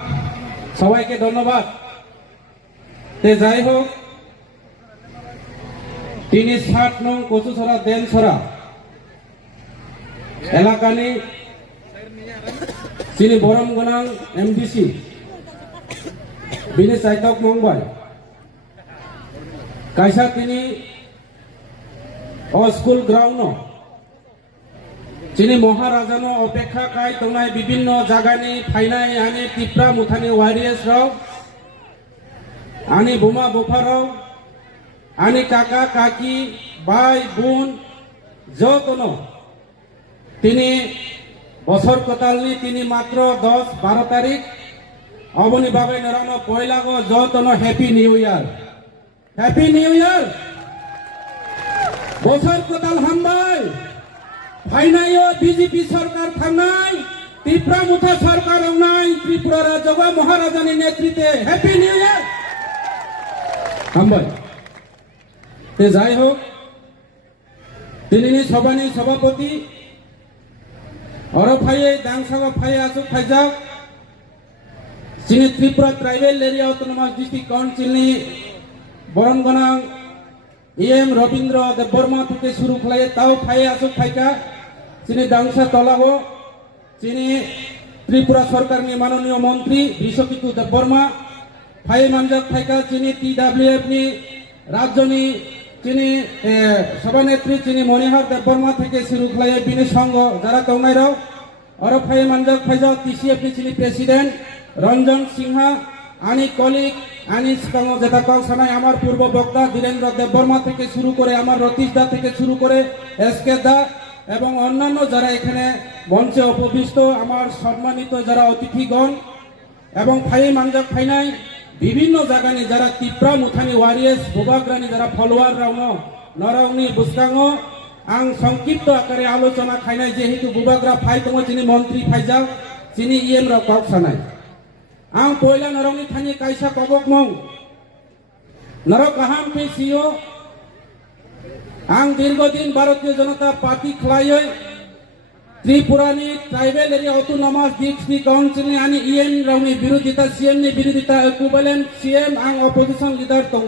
সবাইকে ধন্যবাদ। যাই হোক, তিনি 60 নং কচুছড়া দেনছড়া এলাকানি তিনি বরম গোনাং এমডিসি বিনি চাইতক মংবাই কাইসা তিনি স্কুল গ্রাউন্ড তিনি মহারাজানো অপেক্ষা কাই তংনাই বিভিন্ন জায়গানি ফাইনাই আনি টিপ্রা মুথানি ওয়ারিয়ার্স রাও আনি বোমা বোফারাও আনি কাকা কাকি ভাই বোন যতনো তিনি বছর কতালনি তিনি মাত্র 10-12 তারিখ অবনি বাবে নরানো পয়লা গো যতনো happy new year, happy new year. বছর কতাল হামবাই ফাইনাইও বিজেপি সরকার থানাই ত্রিপুরা মুথা সরকার নাই ত্রিপুরা রাজবা মহারাজানি নেতৃত্বে হ্যাপি নিউ ইয়ার হামবাই। যাই হোক, তিনি সভানি সভাপতি অরফাইয়ে দাংসাগা ফাইয়ে আসুক ফাইজাক তিনি Tripura tribal area autonomous district কাউন্সিলনি বরনগনাং এম রবীন্দ্র দেববর্মা থেকে শুরু খাইয়ে তাও ফাইয়ে আসুক ফাইকা তিনি দাংসা তলাবো তিনি ত্রিপুরা সরকারনি মাননীয় মন্ত্রী বিশ্বকিতু দেববর্মা ফাইয়ে মানজাক ফাইকা তিনি TWF নি রাজ্যনি তিনি সভানেত্রী তিনি মনিহার দেববর্মা থেকে শুরু খাইয়ে বিনি সংঘ যারা তংনাইরাও আরো ফাইয়ে মানজাক ফাইজাক TCF নি তিনি প্রেসিডেন্ট রঞ্জন সিংহা আনি কলিক আনি সিকাঙ্গ যেটা কাউ সানাই আমার পূর্ব বক্তা ধীরেন্দ্র দেববর্মা থেকে শুরু করে আমার রতীশ দা থেকে শুরু করে SK দা এবং অন্যান্য যারা এখানে মঞ্চে উপবিষ্ট আমার সম্মানিত যারা অতিথিগণ এবং ফাইয়ে মানজাক ফাইনাই বিভিন্ন জায়গানি যারা ত্রিপুরা মুথানি ওয়ারিয়ার্স ভূভাগ্রানি যারা ফলোয়ার রাউনো নরাউনি বুসকাঙ্গ আং সংক্ষিপ্ত আকারে আলোচনা খাইনাই যেহেতু ভূভাগ্রা ফাই দङ যিনি মন্ত্রী ফাইজাক যিনি EM রাও কাউ সানাই आं पयला नरंनि थानि कायसा कबक मं नरक गाहाम पेसियो आं दीर्घदिन Bharatiya Janata party खलायै त्रिपुरानि tribal area अटोनमास district काउंसिलनि आनि EM रावनि बिरोधिता CM नि बिरोधिता इक्विवेलेंट CM आं अपोजिशन लिडार दङ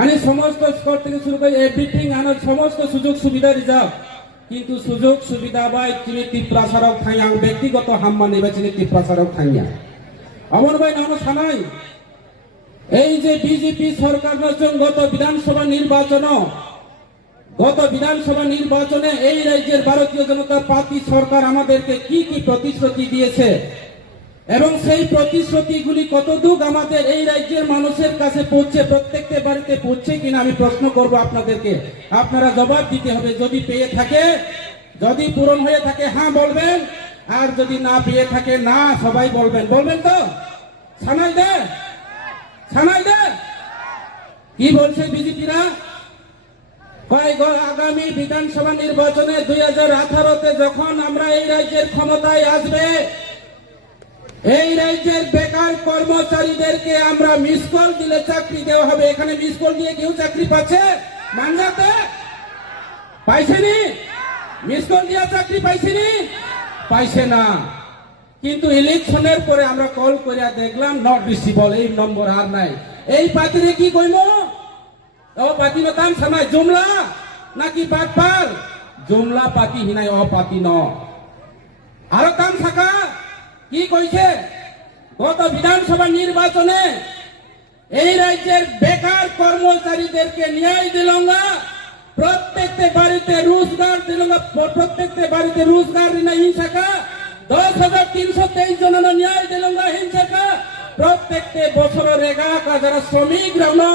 आनि समस्त स्तर থেকে শুরু করে এভরিথিং आनो समस्त সুযোগ সুবিধা রিজার্ভ কিন্তু সুযোগ সুবিধা বাই তিনি ত্রিপুরা সরক থাই आं ব্যক্তিগত হাম্মানি বা তিনি ত্রিপুরা সরক থাইয়া আমার ভাই নাম সানাই এই যে বিজেপি সরকার গত বিধানসভা নির্বাচনে এই রাজ্যের ভারতীয় জনতা পার্টি সরকার আমাদেরকে কি কি প্রতিশ্রুতি দিয়েছে এবং সেই প্রতিশ্রুতিগুলি কতদূর আমাদের এই রাজ্যের মানুষের কাছে পৌঁছে প্রত্যেকটা বাড়িতে পৌঁছে কিনা আমি প্রশ্ন করব আপনাদেরকে। আপনারা জবাব দিতে হবে। যদি পেয়ে থাকে, যদি পূরণ হয়ে থাকে হ্যাঁ বলবেন, আর যদি না পেয়ে থাকে না সবাই বলবেন। বলবেন তো? ছানাই দে, ছানাই দে। কি বলছে বিজেপিরা? আগামী বিধানসভা নির্বাচনে 2018-তে যখন আমরা এই রাজ্যের ক্ষমতায় আসবে, এই রাজ্যের বেকার কর্মচারীদেরকে আমরা মিস কল দিলে চাকরি দেওয়া হবে। এখানে মিস কল দিয়ে কেউ চাকরি পাচ্ছে? মানজাতে পাইছেনি? মিস কল দিয়া চাকরি পাইছেনি? পাইছে না। কিন্তু ইলেকশনের পরে আমরা কল করিয়া দেখলাম নট রিসিভেবল, এই নম্বর আর নাই। এই পাতিরে কি কইম? ও পাতি নাম সামাই জুমলা নাকি বাটপার? জুমলা পাতি হিনাই ও পাতি ন। আরো কাম থাকা কি কইছে? গত বিধানসভা নির্বাচনে এই রাজ্যের বেকার কর্মচারীদেরকে ন্যায় দিল না, প্রত্যেকটা বাড়িতে রোজগার দিল না, প্রত্যেকটা বাড়িতে রোজগার না হিংসাকা 10,323 জন ন্যায় দিল না হিংসাকা। প্রত্যেকটা বছর রেগা যারা শ্রমিক রাউনা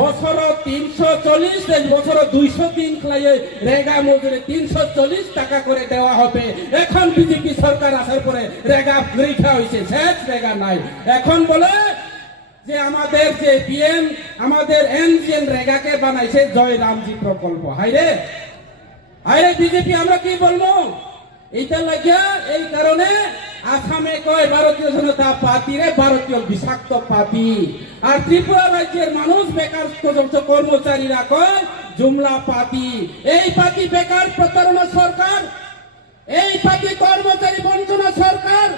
বছর 340 বছর 203 খাইয়ে রেগা মজুরি 340 টাকা করে দেওয়া হবে। এখন বিজেপি সরকার আসার পরে রেগা পরীক্ষা হয়েছে, শেষ রেগা নাই। এখন বলে যে আমাদের যে PM আমাদের NGN রেগাকে বানাইছে জয় রামজি প্রকল্প। হাইরে হাইরে বিজেপি আমরা কি বলবো? এইটা লাগিয়া এই কারণে আসামে কয় ভারতীয় জনতা পার্টি রে ভারতীয় বিষাক্ত পার্টি, আর ত্রিপুরা রাজ্যের মানুষ বেকার কর্মচারীরা কয় জুমলা পার্টি। এই পার্টি বেকার প্রতারণা সরকার, এই পার্টি কর্মচারী বঞ্চনা সরকার,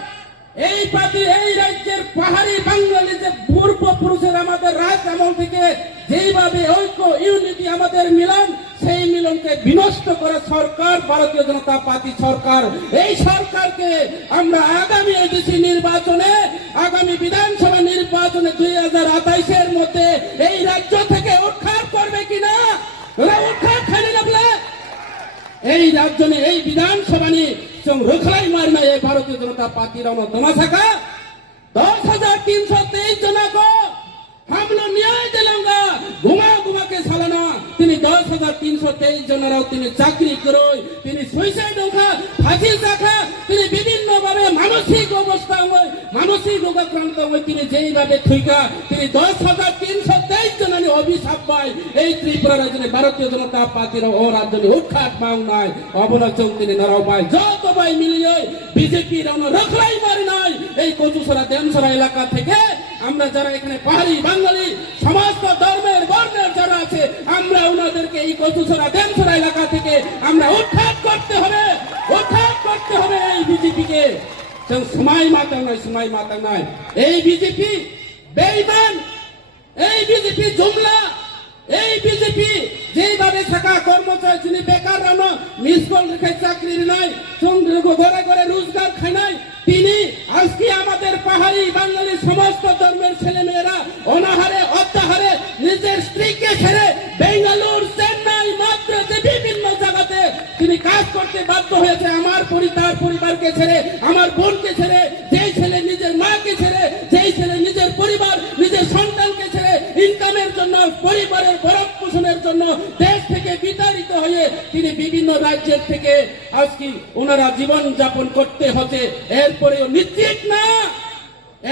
এই পার্টি এই রাজ্যের পাহাড়ি বাঙালি যে পূর্বপুরুষের আমাদের রাজ আমল থেকে যেইভাবে ঐক্য ইউনিটি আমাদের মিলন, সেই মিলনকে বিনষ্ট করে সরকার ভারতীয় জনতা পার্টি সরকার। এই সরকারকে আমরা আগামী এডিসি নির্বাচনে, আগামী বিধানসভা নির্বাচনে 2028-এর মধ্যে এই রাজ্য থেকে উৎখাত করবে কিনা, উৎখাত খালি লাগলে এই রাজ্য নিয়ে এই বিধানসভা নিয়ে রুখলাই মারনা এই ভারতীয় জনতা পার্টির তোমা থাকা 10,323 जना को हम लोग न्याय दिलांगा, घुमा घुमा के सालाना তিনি 10,323 জনেরাও তিনি চাকরি করই, তিনি সুইসাইড হোকা, ফাঁসি রাখা, তিনি বিভিন্ন ভাবে মানসিক অবস্থা হয়, মানসিক রোগাক্রান্ত হয়, তিনি যেইভাবে থুইকা তিনি 10,323 জনানি অভিশাপ পায়। এই ত্রিপুরা রাজ্যে ভারতীয় জনতা পার্টির ও রাজ্যে উৎখাত পাও নাই, অবনচন তিনি নরাও পায়। যত ভাই মিলিয়ে বিজেপি রখলাই মারি নাই এই কচুসরা দেমসরা এলাকা থেকে আমরা যারা এখানে পাহাড়ি বাঙালি সমস্ত ধর্মের বর্ণের যারা আছে, আমরা ওনাদেরকে এই কচুসরা দেমসরা এলাকা থেকে আমরা উৎখাত করতে হবে, উৎখাত করতে হবে এই বিজেপিকে। সময় মাতাং নয়, সময় মাতাং নয়। এই বিজেপি বেঈমান, এই বিজেপি জুমলা, এই বিজেপি যেইভাবে থাকা কর্মচারী যিনি বেকার রানো মিস কল রেখে চাকরি নাই, ঘরে ঘরে রোজগার খায় নাই, তিনি আজকে আমাদের পাহাড়ি বাঙালি সমস্ত ধর্মের ছেলে মেয়েরা অনাহারে অত্যাহারে নিজের স্ত্রীকে ছেড়ে বেঙ্গালুর, চেন্নাই, মাদ্রাজে বিভিন্ন জায়গাতে তিনি কাজ করতে বাধ্য হয়েছে। আমার তার পরিবারকে ছেড়ে, আমার বোনকে ছেড়ে, যেই ছেলে নিজের মাকে ছেড়ে, যেই ছেলে নিজের পরিবার নিজের সন্তানকে ছেড়ে ইনকামের জন্য, পরিবারের ভরণ পোষণের জন্য দেশ থেকে বিতাড়িত হয়ে তিনি বিভিন্ন রাজ্যের থেকে আজকে ওনারা জীবন যাপন করতে হচ্ছে। এরপরেও নিশ্চিত না,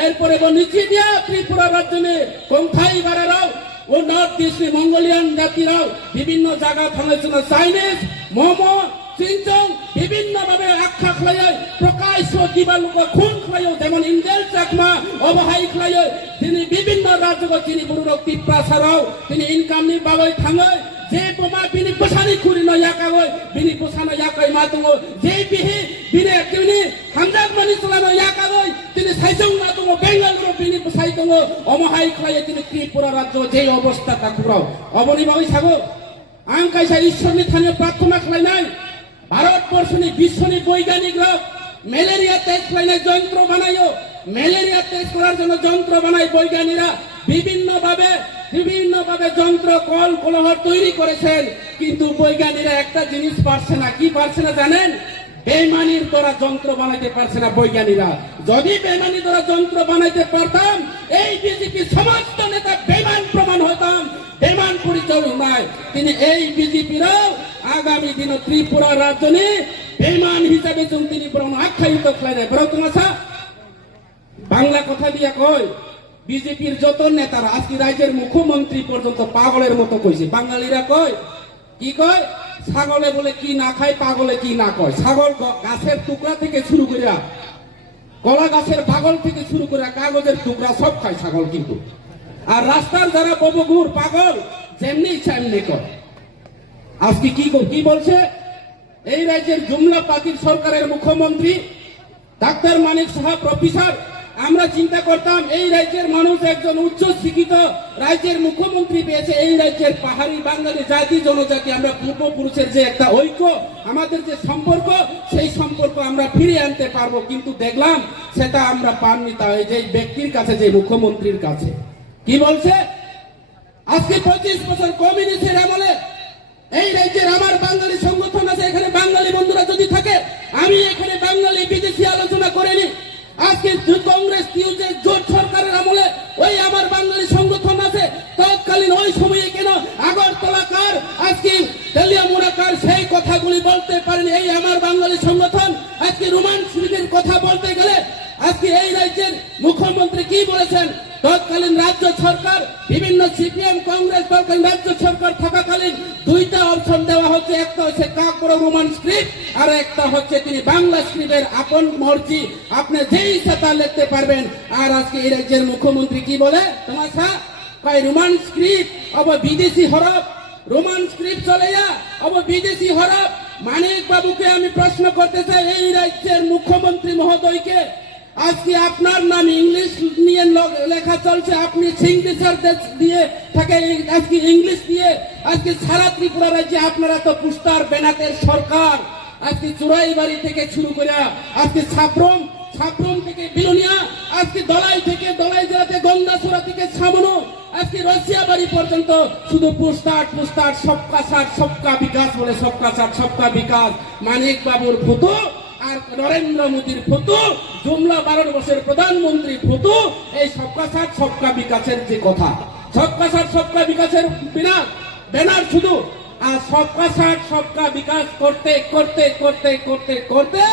এরপরে নিশ্চিত দিয়া ত্রিপুরা রাজ্যে কোনখাই বাড়ারাও ও নর্থ ইস্ট মঙ্গোলিয়ান জাতিরাও বিভিন্ন জায়গা থানার চাইনিজ মোমো চিনচং বিভিন্ন ভাবে আখ্যা খাইয়ে প্রকাশ্য দিবালুক খুন খাইয়ে, যেমন ইন্দেল চাকমা অবহাই খাইয়ে তিনি বিভিন্ন রাজ্য তিনি বুড়ো টিপ্রা ছাড়াও তিনি ইনকাম নি বাবাই থাঙ্গয় যে বোমা বিনি পোষানি খুরি ন ইয়াকাগয় বিনি পোষানো ইয়াকাই মাতুঙ্গ যে বিহি বিনে তিনি হামজাক মানি চলানো ইয়াকাগয় তিনি সাইজং মাতুঙ্গ বেঙ্গালুরু বিনি পোষাইতঙ্গ অমহাই খাইয়ে তিনি ত্রিপুরা রাজ্য যে অবস্থা তাকুরাও অবনি বাবাই সাগো আং কাইসা ঈশ্বরনি থানে প্রার্থনা খাইনাই ভারতবর্ষনি বিশ্বনি বৈজ্ঞানিকরা ম্যালেরিয়া টেস্ট লাইনে যন্ত্র বানাইও, ম্যালেরিয়া টেস্ট করার জন্য যন্ত্র বানাই বৈজ্ঞানিকরা বিভিন্ন ভাবে যন্ত্র কল কলহর তৈরি করেছেন, কিন্তু বৈজ্ঞানিকরা একটা জিনিস পারছে না। কি পারছে না জানেন? বেমানির দ্বারা যন্ত্র বানাইতে পারছে না বৈজ্ঞানিকরা। যদি বেমানির দ্বারা যন্ত্র বানাইতে পারতাম এই বিজেপি সমস্ত নেতা বেমান প্রমাণ হতাম, বেমান পরিচয় নাই। তিনি এই বিজেপিরাও আগামী দিন ত্রিপুরা রাজ্য নিয়ে বেমান হিসাবে তিনি আখ্যায়িত করেন। বাংলা কথা দিয়া কয় বিজেপির যত নেতারা আজকে রাজ্যের মুখ্যমন্ত্রী পর্যন্ত পাগলের মতো কইছে। বাঙালিরা কয় কি কয়? ছাগলে বলে কি না খায়, পাগলে কি না কয়। ছাগল গাছের টুকরা থেকে শুরু করে, কলা গাছের পাগল থেকে শুরু করে কাগজের টুকরা সব খায় ছাগল। কিন্তু আর রাস্তার যারা ববঘুর পাগল যেমনি ইচ্ছা এমনি কয়। আজকে কি বলছে এই রাজ্যের জুমলা পার্টির সরকারের মুখ্যমন্ত্রী ডাক্তার মানিক সাহা প্রফেসর। আমরা চিন্তা করতাম এই রাজ্যের মানুষ একজন উচ্চ শিক্ষিত রাজ্যের মুখ্যমন্ত্রী পেয়েছে। এই রাজ্যের পাহাড়ি বাঙালি জাতি জনজাতি আমরা পূর্বপুরুষের যে একটা ঐক্য, আমাদের যে সম্পর্ক, সেই সম্পর্ক আমরা ফিরিয়ে আনতে পারবো, কিন্তু দেখলাম সেটা আমরা পাননি। তাই যে ব্যক্তির কাছে, যে মুখ্যমন্ত্রীর কাছে কি বলছে, আজকে 25 বছর কমিউনিস্টের আমলে এই রাজ্যের আমার বাঙালি সংগঠন আছে, এখানে বাঙালি বন্ধুরা যদি থাকে আমি এখানে বাঙালি বিদেশি আলোচনা করিনি। আজকে কংগ্রেস জোট সরকারের আমলে ওই আমার বাঙালি সংগঠন আছে, তৎকালীন ওই সময়ে কেন আগরতলাকার আজকে তেলিয়ামুড়াকার সেই কথাগুলি বলতে পারেনি এই আমার বাঙালি সংগঠন। আজকে রোমান শরীফের কথা বলতে গেলে আজকে এই রাজ্যের মুখ্যমন্ত্রী কি বলেছেন, তৎকালীন রাজ্য সরকার বিভিন্ন সিপিএম কংগ্রেস তৎকালীন রাজ্য সরকার থাকাকালীন দুইটা অপশন দেওয়া হচ্ছে, একটা হচ্ছে কাকড় রোমান স্ক্রিপ্ট আর একটা হচ্ছে তিনি বাংলা স্ক্রিপ্টের আপন মর্জি, আপনি যেই ইচ্ছা তা লিখতে পারবেন। আর আজকে এই রাজ্যের মুখ্যমন্ত্রী কি বলে, তোমার রোমান স্ক্রিপ্ট অব বিদেশি হরফ, রোমান স্ক্রিপ্ট চলে যা অব বিদেশি হরফ। মানিক বাবুকে আমি প্রশ্ন করতে চাই, এই রাজ্যের মুখ্যমন্ত্রী মহোদয়কে আজকে আপনার নাম ইংলিশ নিয়ে লেখা চলছে, আপনি সিগনেচার দিয়ে থাকে আজকে ইংলিশ দিয়ে। আজকে সারা ত্রিপুরা রাজ্যে আপনারা তো পুস্টার বেনাতের সরকার। আজকে চুরাইবাড়ি থেকে শুরু করে আজকে সাব্রম থেকে বিলোনিয়া, আজকে দলাই জেলাতে গন্দাসুরা থেকে সামনো, আজকে রশিয়া বাড়ি পর্যন্ত শুধু পুস্টার সবকা সাথ সবকা বিকাশ বলে, সবকা সাথ সবকা বিকাশ। মানিক বাবুর ফটো আর নরেন্দ্র মোদীর ফটো, জুমলা 12 বছরের প্রধানমন্ত্রী ফটো, এই সবকা সাথ সবকা বিকাশের যে কথা, সবকা সাথ সবকা বিকাশের ব্যানার শুধু। আর সবকা সাথ সবকা বিকাশ করতে করতে করতে করতে করতে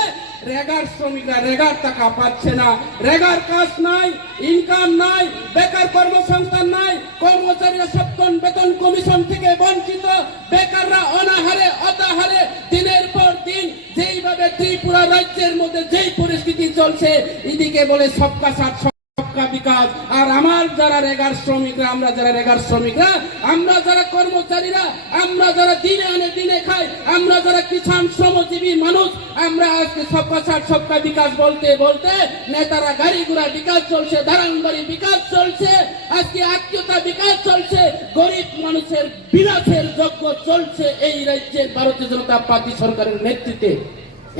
রেগার শ্রমিকরা রেগার টাকা পাচ্ছে না, রেগার কাজ নাই, ইনকাম নাই, বেকার কর্মসংস্থান নাই, কর্মচারীরা সপ্তম বেতন কমিশন থেকে বঞ্চিত, বেকাররা অনাহারে অতাহারে দিনের পর দিন যেইভাবে ত্রিপুরা রাজ্যের মধ্যে যেই পরিস্থিতি চলছে, এদিকে বলে সবকা সাথ সবকা বিকাশ। আর আমার যারা রেগার শ্রমিকরা, আমরা যারা রেগার শ্রমিকরা, আমরা যারা কর্মচারীরা, আমরা যারা দিনে আনে দিনে খাই, আমরা যারা কিষাণ শ্রমজীবী মানুষ, আমরা আজকে সবকা সাথ সবকা বিকাশ বলতে বলতে নেতারা গাড়ি ঘোড়া বিকাশ চলছে, দারাংবাড়ি বিকাশ চলছে, আজকে আত্মীয়তা বিকাশ চলছে, গরিব মানুষের বিনাশের যজ্ঞ চলছে এই রাজ্যের ভারতীয় জনতা পার্টি সরকারের নেতৃত্বে।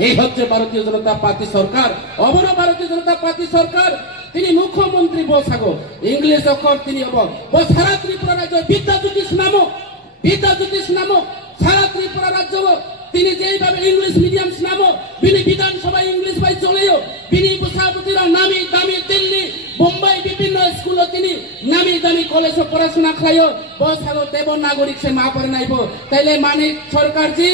এই হচ্ছে ভারতীয় জনতা পার্টি সরকার, অবন ভারতীয় জনতা পার্টি সরকার। তিনি মুখ্যমন্ত্রী বসাগো ইংলিশ অক্ষর তিনি সারা ত্রিপুরা রাজ্য বিদ্যাজ্যোতিষ নামক সারা ত্রিপুরা রাজ্য তিনি যেইভাবে ইংলিশ মিডিয়াম নামক বিনি বিধানসভায় ইংলিশ ভাই চলেও বিনি সভাপতিরা নামি দামি দিল্লি বোম্বাই বিভিন্ন স্কুল তিনি নামি দামি কলেজে পড়াশোনা খাইও বসাগো দেব নাগরিক সে মা করে নাইব। তাইলে মানিক সরকারজি,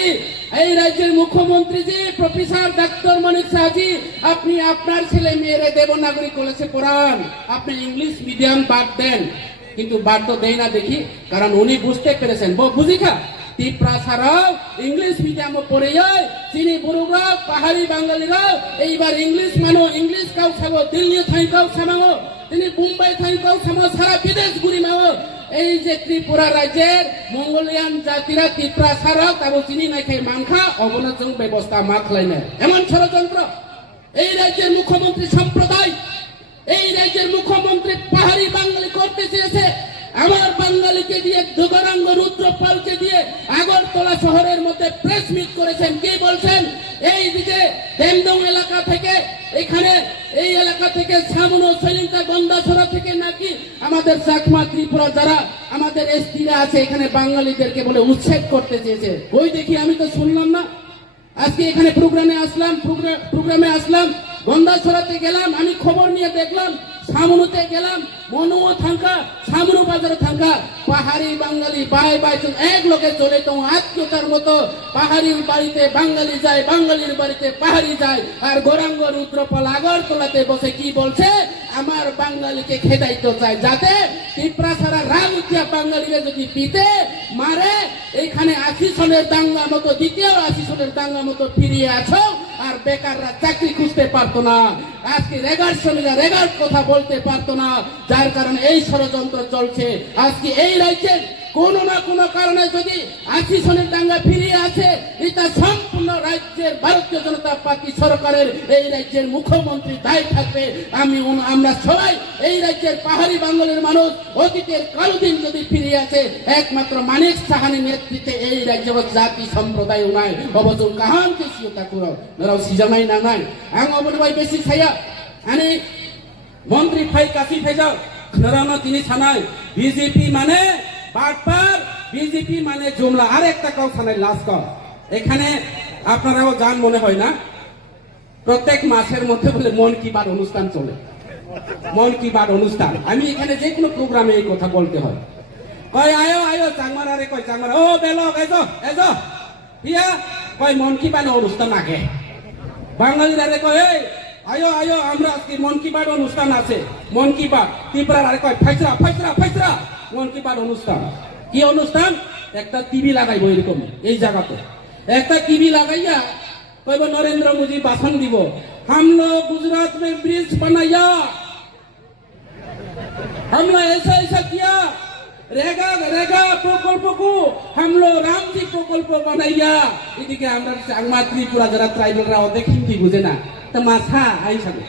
এই রাজ্যের মুখ্যমন্ত্রী জি, প্রফেসর ডাক্তার মানিক শাহজি, আপনি আপনার ছেলে মেয়েরা দেবনাগরী কলেজে পড়ান, আপনি ইংলিশ মিডিয়াম বাদ দেন। কিন্তু বাদ তো দেয় না দেখি, কারণ উনি বুঝতে পেরেছেন বুঝিখা ত্রিপুরা ছাড়াও ইংলিশ মিডিয়াম পড়ে যায় চিনি বুড়ুরা পাহাড়ি বাঙালিরা এইবার ইংলিশ মানো, ইংলিশ কাউ ছাগো, দিল্লি থাই কাউ সামাও, তিনি মুম্বাই থাই কাউ সামো, সারা বিদেশ ঘুরি মাও। এই যে ত্রিপুরা রাজ্যের মঙ্গোলিয়ান জাতিরা ত্রিপুরা ছাড়াও তারও চিনি না খেয়ে মানখা অবনতন ব্যবস্থা মাখলাই না, এমন ষড়যন্ত্র এই রাজ্যের মুখ্যমন্ত্রী সম্প্রদায়, এই রাজ্যের মুখ্যমন্ত্রী পাহাড়ি বাঙালি করতে চেয়েছে। আমার বাঙালিকে দিয়ে দুগরাঙ্গ রুদ্রপালকে দিয়ে আগরতলা শহরের মধ্যে প্রেস মিট করেছেন, কি বলছেন? এই দিকে দেমদং এলাকা থেকে এখানে এই এলাকা থেকে সামনো সলিন্তা গন্দাছড়া থেকে নাকি আমাদের চাকমা ত্রিপুরা যারা আমাদের এসটিরা আছে এখানে বাঙালিদেরকে বলে উচ্ছেদ করতে চেয়েছে। ওই দেখি আমি তো শুনলাম না। আজকে এখানে প্রোগ্রামে আসলাম, গন্দাছড়াতে গেলাম, আমি খবর নিয়ে দেখলাম, সামনুতে গেলাম, মনুও থাকা, সামনু বাজারে থাকা পাহাড়ি বাঙালি বাই এক লোকে চলে তো আত্মীয়তার মতো পাহাড়ির বাড়িতে বাঙালি যায়, বাঙালির বাড়িতে পাহাড়ি যায়। আর গৌরাঙ্গ রুদ্রপাল আগরতলাতে বসে কি বলছে? আমার বাঙালিকে খেদাইতে চায়, যাতে ত্রিপুরা ছাড়া রাগ উঠিয়া বাঙালিরা যদি পিতে মারে, এখানে 80 সনের দাঙ্গা মতো, দ্বিতীয় 80 সনের দাঙ্গা মতো ফিরিয়ে আছো, আর বেকাররা চাকরি খুঁজতে পারতো না, আজকে রেগার শ্রমিকরা রেগার কথা বলতে পারতো না, যার কারণে এই ষড়যন্ত্র চলছে। আজকে এই রাজ্যের কোনো না কোনো কারণে যদি 80 সনের দাঙ্গা ফিরিয়ে আছে, এটা সম্পূর্ণ রাজ্যের ভারতীয় জনতা পার্টি সরকারের, এই রাজ্যের মুখ্যমন্ত্রী দায়ী থাকবে। আমরা সবাই এই রাজ্যের পাহাড়ি বাঙালির মানুষ অতীতের কালো দিন যদি ফিরিয়ে আছে, একমাত্র মানিক সাহানির নেতৃত্বে এই রাজ্য জাতি সম্প্রদায় নাই অবজন কাহান কেসিয়তা করো নরাও সিজামাই না নাই আং অবনবাই বেশি ছায়া আনি মন্ত্রী ফাই কাশি ফেজাও নরানো তিনি ছানাই বিজেপি মানে বাটপার, বিজেপি মানে জুমলা। আর একটা কাউ ছানাই লাস্ট কর, এখানে আপনারাও জান মনে হয় না, প্রত্যেক মাসের মধ্যে বলে মন কি বাত অনুষ্ঠান চলে, মন কি বাত অনুষ্ঠান। আমি এখানে যে কোনো প্রোগ্রামে এই কথা বলতে হয়, কয় আয়ো চাংমারা রে, কয় চাংমারা ও বেলক এজো ইয়া, কয় মন কি বাত অনুষ্ঠান আগে বাঙালিরা রে, কয় আয়ো আমরা আজকে মন কি বাত অনুষ্ঠান আছে, মন কি বাত ত্রিপুরার আরে কয় ফাইসরা মন কি বাত অনুষ্ঠান। কি অনুষ্ঠান? একটা টিভি লাগাইবো এরকম এই জায়গাতে, একটা টিভি লাগাইয়া কইব নরেন্দ্র মোদী ভাষণ দিব, हम लोग गुजरात में ब्रिज बनाया, हमने ऐसा किया, रेगा प्रकल्प को हम लोग रामजी प्रकल्प बनाइया। এদিকে আমরা চাংমা ত্রিপুরা যারা ট্রাইবেলরা অর্ধেক হিন্দি বুঝে না, তা মাথা আইসাবে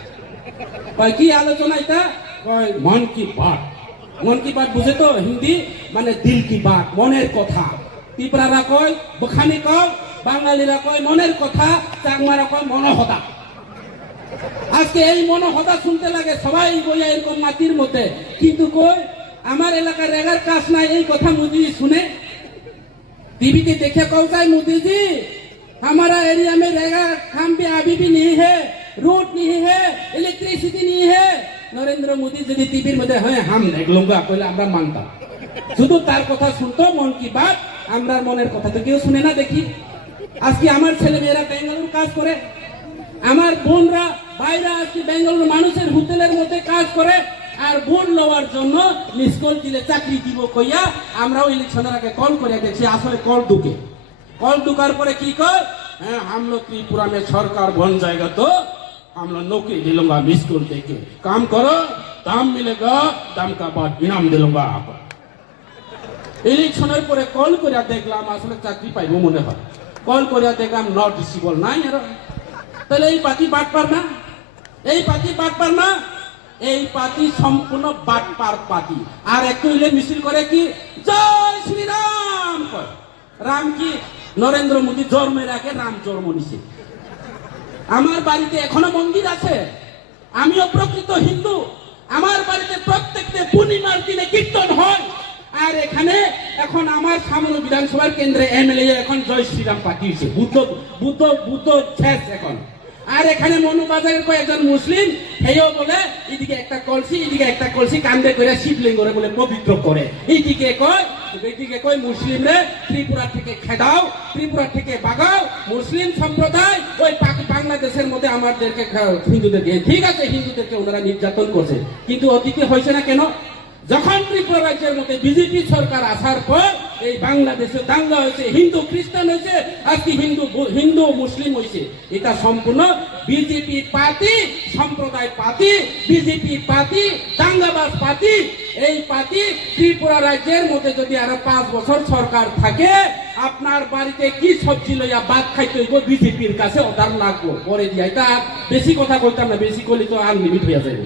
কয় কি আলোচনা এটা? কয় মন কি বাত। মন কি বাত বুঝে তো হিন্দি মানে দিল কি বাত, মনের কথা। ত্রিপুরারা কয় বখানি কয়, বাঙালিরা কয় মনের কথা, চাকমারা কয় মনোহতা। আজকে এই মনোহতা শুনতে লাগে সবাই বইয়া এরকম মাটির মধ্যে, কিন্তু কই আমার এলাকার রেগার কাজ নাই এই কথা মোদি শুনে। टीवी देखे कहता है मोदी जी हमारा एरिया में रेगा काम भी अभी भी नहीं है, रोड नहीं है, इलेक्ट्रिसिटी नहीं है। नरेंद्र मोदी যদি টিভির মধ্যে হয় হাম দেখ লঙ্গা কইলে আমরা মানতাম। শুধু তার কথা শুনতো মন কি বাত, আমরা মনের কথা তো কেউ শুনে না দেখি। আজকে আমার ছেলে মেয়েরা বেঙ্গালুরু কাজ করে, আমার বোনরা বাইরে আজকে বেঙ্গালুরু মানুষের হোটেলের মধ্যে কাজ করে, আর ভোট লওয়ার জন্য মিস কল দিলে চাকরি দিব কইয়া আমরাও ইলেকশনের আগে কল করে দেখছি, আসলে কল ঢুকে। कल दुकार पर की कर हम लोग त्रिपुरा में सरकार बन जाएगा तो हम लोग नौकरी दिलूंगा, मिस कॉल देके काम करो, दाम मिलेगा, दाम का बाद इनाम दिलूंगा। इलेक्शনের পরে কল করে দেখলাম আসলে চাকরি পাইবো মনে হয়, কল করে দেখলাম নট রিসিবল নাই। আর তাহলে এই পার্টি বাটপার না, এই পার্টি বাটপার না, এই পার্টি সম্পূর্ণ বাটপার পার্টি। আর একটু হইলে মিছিল করে কি জয় শ্রীরাম কয়। রাম কি নরেন্দ্র মোদী জন্মের আগে রাম জন্ম নিছে। আমার বাড়িতে এখনো মন্দির আছে, আমিও প্রকৃত হিন্দু। আমার বাড়িতে প্রত্যেকটা পূর্ণিমার দিনে কীর্তন হয়। আর এখানে এখন আমার সামনে বিধানসভার কেন্দ্রে এমএলএ এখন জয় শ্রীরাম পাঠিয়েছে, বুদ্ধ বুদ্ধ বুদ্ধ শেষ এখন। আর এখানে মনুবাজারের কয়েকজন মুসলিম হেও বলে এদিকে একটা কলসি এদিকে একটা কলসি কান্দে করে শিবলিঙ্গ করে বলে পবিত্র করে। এইদিকে কয় মুসলিমরে ত্রিপুরা থেকে খেদাও, ত্রিপুরা থেকে বাগাও। মুসলিম সম্প্রদায় ওই বাংলাদেশের মধ্যে আমাদেরকে হিন্দুদেরকে, ঠিক আছে হিন্দুদেরকে ওনারা নির্যাতন করছে, কিন্তু অতীতে হয়েছে না কেন? যখন ত্রিপুরা রাজ্যের মধ্যে বিজেপি সরকার আসার পর এই বাংলাদেশে দাঙ্গা হয়েছে, হিন্দু খ্রিস্টান হয়েছে, আজকে হিন্দু মুসলিম হয়েছে। এটা সম্পূর্ণ বিজেপি পার্টি, সম্প্রদায় পার্টি, বিজেপি পার্টি, দাঙ্গাবাজ পার্টি। এই পার্টি ত্রিপুরা রাজ্যের মধ্যে যদি আরো 5 বছর সরকার থাকে, আপনার বাড়িতে কি সবজি লইয়া ভাত খাইতে হইব বিজেপির কাছে অর্ডার লাগবো পরে দিয়া। এটা বেশি কথা কইতাম না, বেশি করলে তো আনলিমিট হয়ে যাবে।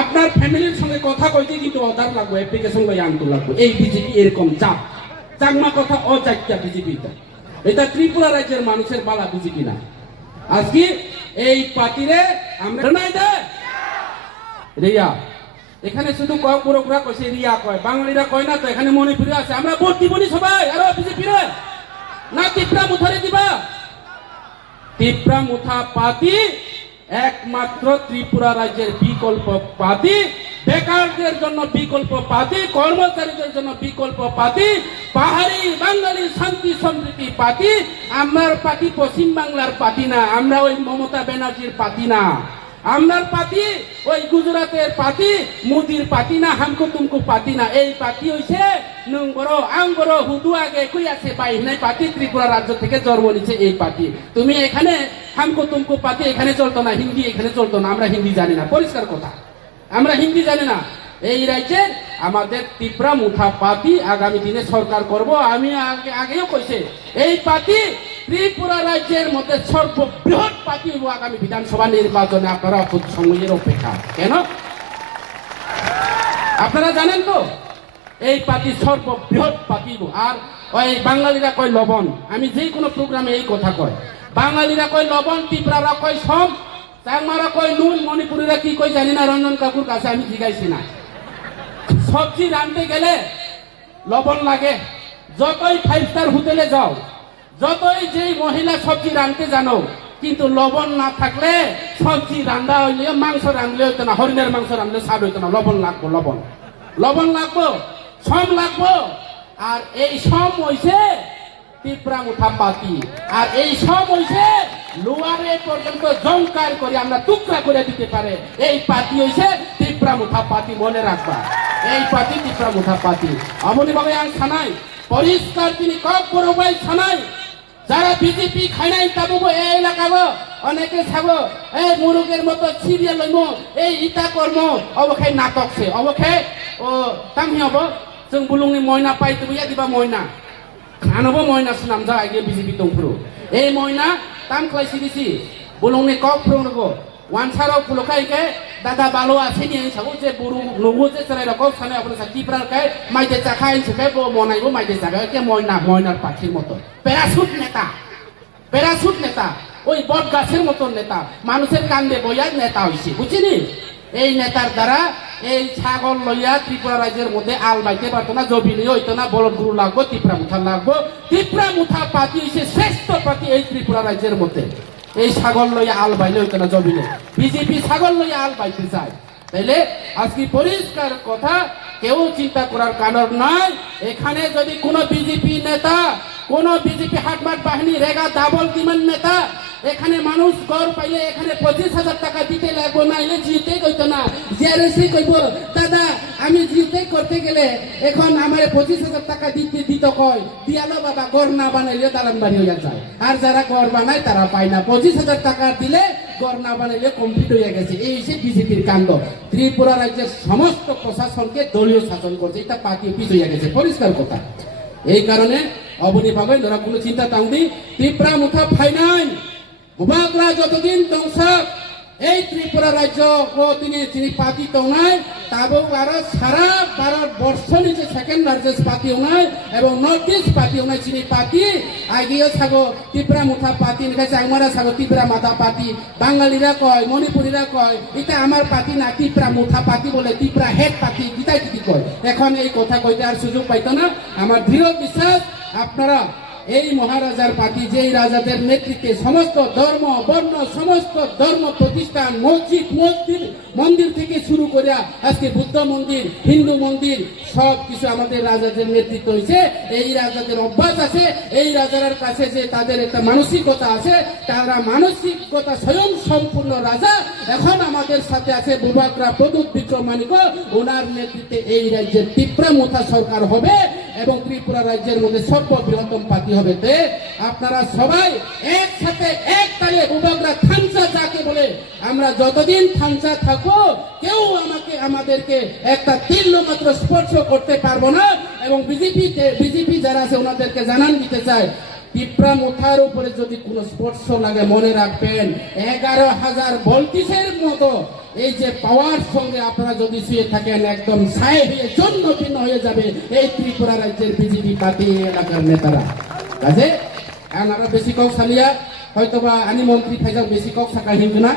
আপনার ফ্যামিলির সঙ্গে কথা কইতে কিন্তু অর্ডার লাগবে, অ্যাপ্লিকেশন লইয়া আনতে লাগবে। এই বিজেপি এরকম চাপ, চাকমা কথা অজাত্যা বিজেপি। এটা ত্রিপুরা রাজ্যের মানুষের বালা বিজেপি না। আজকে এই পার্টিরে আমরা নাই দে রিয়া, এখানে শুধু কয়েকরা কইছে রিয়া কয়, বাঙালিরা কয় না তো। এখানে মণিপুরে আছে, আমরা ভোট দিবনি সবাই আরো বিজেপিরে না ত্রিপুরা মুথারে দিবা। ত্রিপুরা মুথা পার্টি একমাত্র ত্রিপুরা রাজ্যের বিকল্প পার্টি, বেকারদের জন্য বিকল্প পার্টি, কর্মচারীদের জন্য বিকল্প পার্টি, পাহাড়ি বাঙালি শান্তি সমৃদ্ধি পার্টি। আমার পার্টি পশ্চিম বাংলার পার্টি না, আমরা ওই মমতা ব্যানার্জির পার্টি না। আমার পার্টি ওই গুজরাটের পার্টি, মোদির পার্টি না, হামকো তুমকো পার্টি না। এই পার্টি হইছে নং বড় আং বড় হুদু আগে কই আছে বাইহনাই পার্টি, ত্রিপুরা রাজ্য থেকে জন্ম নিছে এই পার্টি। তুমি এখানে হামকো তুমকো পার্টি এখানে চলতো না, হিন্দি এখানে চলতো না। আমরা হিন্দি জানি না, পরিষ্কার কথা, আমরা হিন্দি জানি না। এই রাজ্যে আমাদের ত্রিপুরা মুঠা পার্টি আগামী দিনে সরকার করব। আমি আগেও কইছে এই পার্টি ত্রিপুরা রাজ্যের মধ্যে সর্ববৃহৎ পার্টি হইব আগামী বিধানসভা নির্বাচনে। আপনারা সময়ের অপেক্ষা কেন? আপনারা জানেন তো এই পার্টি সর্ববৃহৎ পার্টি। আর ওই বাঙালিরা কয় লবণ, আমি যে কোনো প্রোগ্রামে এই কথা কয়। বাঙালিরা কয় লবণ, ত্রিপুরারা কয় সব, চাকমারা কয় নুন, মণিপুরীরা কি কয় জানি না, রঞ্জন কাকুর কাছে আমি জিজ্ঞাসি না। সবজি রাঁধতে গেলে লবণ লাগে, যতই 5 স্টার হোটেলে যাও, যতই যেই মহিলা সবজি রাঁধতে জানো, কিন্তু লবণ না থাকলে সবজি রান্না হইলে, মাংস রাঁধলে হইতো না, হরিণের মাংস রাঁধলে স্বাদ হইতো না। লবণ লাগবো, লবণ লাগবো, সম লাগবো। আর এই সম হইছে ত্রিপুরা মুঠা পার্টি। আর এই সম হইছে লোয়ারে পর্যন্ত জংকার করে আমরা টুকরা করে দিতে পারে এই পার্টি হইছে ত্রিপুরা মুঠা পার্টি। মনে রাখবা এই পার্টি ত্রিপুরা মুঠা পার্টি। অমনি ভাবে আর ছানাই পরিষ্কার তিনি কক বড় ভাই ছানাই যারা বিজেপি খাই নাই তাবো এই এলাকাব অনেকে ছাব এই মুরুগের মতো সিরিয়াল লইম এই ইটা কর্ম অবখাই নাটকছে অবখাই ও তামি হব जों बुलुंनि मयना पाइतबैया दिबा मयना खानोबो मयना सुनाम जा आगे बिजेपि दंफ्रु ए मयना ताम क्लाइसिदिसि बुलुंनि कक फ्रंनोबो ওয়ানসারও পুলকাইকে দাদা বালো আছে নি সাবো যে বুরু নগু যে চলে রকম সানে আপনি সাকি প্রারকাই মাইতে চাখাই সকে বো মনাইবো মাইতে চাখাই কে ময়নার পাখির মতো প্যারাসুট নেতা ওই বট গাছের মতন নেতা মানুষের কান্দে বইয়া নেতা হইছে বুঝছিনি এই নেতার দ্বারা এই ছাগল লইয়া ত্রিপুরা রাজ্যের মধ্যে আল বাইতে পারতো না জবিনি হইতো না বলদ গুরু লাগবো ত্রিপুরা মুথা লাগবো ত্রিপুরা মুথা পাতি হইছে শ্রেষ্ঠ পাতি এই ত্রিপুরা রাজ্যের মধ্যে এই ছাগল লইয়া আল বাইলে হইতো না জবিনে বিজেপি ছাগল লইয়া আল বাইতে চায় তাইলে আজকে পরিষ্কার কথা কেউ চিন্তা করার কারণ নাই এখানে যদি কোনো বিজেপি নেতা কোন বিজেপি হাটমাট বাহিনী রেগা দাবল দিমান নেতা এখানে মানুষ গড় পাইলে এখানে 25,000 টাকা দিতে লাগবো না এলে জিতে কইতো না জিআরএসি কইব দাদা আমি জিতে করতে গেলে এখন আমার 25,000 টাকা দিত কয় দিয়ালো বাবা গড় না বানাইলে দালান বাড়ি হইয়া যায় আর যারা গড় বানায় তারা পায় না 25,000 টাকা দিলে গড় না বানাইলে কমপ্লিট হয়ে গেছে এই হচ্ছে বিজেপির কাণ্ড ত্রিপুরা রাজ্যের সমস্ত প্রশাসনকে দলীয় শাসন করছে এটা পার্টি অফিস হয়ে গেছে পরিষ্কার কথা এই কারণে অবনী ভাবে ধরা কোনো চিন্তা তাউদি ত্রিপুরা মুথা ফাইনাল মুবাকরা যতদিন দংশক এই ত্রিপুরা রাজ্য ও তিনি পাতি তংনায় তাবো আরো সারা ভারতবর্ষ নিচে সেকেন্ড লার্জেস্ট পাতি নাই এবং নর্থ ইস্ট পাতি নাই চিনি পাতি আগিয়ে থাকো ত্রিপুরা মুথা পাতি নিকাছে আমরা থাকো ত্রিপুরা মাথা পাতি বাঙালিরা কয় মণিপুরীরা কয় এটা আমার পাতি না ত্রিপুরা মুথা পাতি বলে ত্রিপুরা হেড পাতি গীতায় কি কয় এখন এই কথা কইতে আর সুযোগ পাইতো না আমার দৃঢ় বিশ্বাস আপনারা এই মহারাজার পাতি যেই রাজাদের নেতৃত্বে সমস্ত ধর্ম বর্ণ সমস্ত ধর্ম প্রতিষ্ঠান মসজিদ মন্দির থেকে শুরু করে আজকে বুদ্ধ মন্দির হিন্দু মন্দির সব কিছু আমাদের রাজাদের নেতৃত্ব হয়েছে এই রাজাদের অভ্যাস আছে এই রাজার কাছে যে তাদের একটা মানসিকতা আছে তারা মানসিকতা স্বয়ং সম্পূর্ণ রাজা এখন আমাদের সাথে আছে বুবাকরা প্রদূত বিক্রমানিক ওনার নেতৃত্বে এই রাজ্যের ত্রিপুরা মুথা সরকার হবে এবং ত্রিপুরা রাজ্যের মধ্যে সর্ববৃহত্তম পার্টি হবে তে আপনারা সবাই একসাথে এক তালে বুবাকরা থানসা যাকে বলে আমরা যতদিন থানসা থাকবো কেউ আমাদেরকে একটা তিল মাত্র স্পর্শ করতে পারবো না এবং বিজেপি যারা আছে ওনাদেরকে জানান দিতে চায় ত্রিপুরা মুথার উপরে যদি কোনো স্পর্শ লাগে মনে রাখবেন 11,000 ভোল্টেজের মতো এই যে পাওয়ার সঙ্গে আপনারা যদি শুয়ে থাকেন একদম ছাই হয়ে চন্ন ভিন্ন হয়ে যাবে এই ত্রিপুরা রাজ্যের বিজেপি পার্টি এলাকার নেতারা কাজে আমরা বেশি কক সালিয়া হয়তোবা আনি মন্ত্রী থাকা বেশি কক থাকা হিন্দু না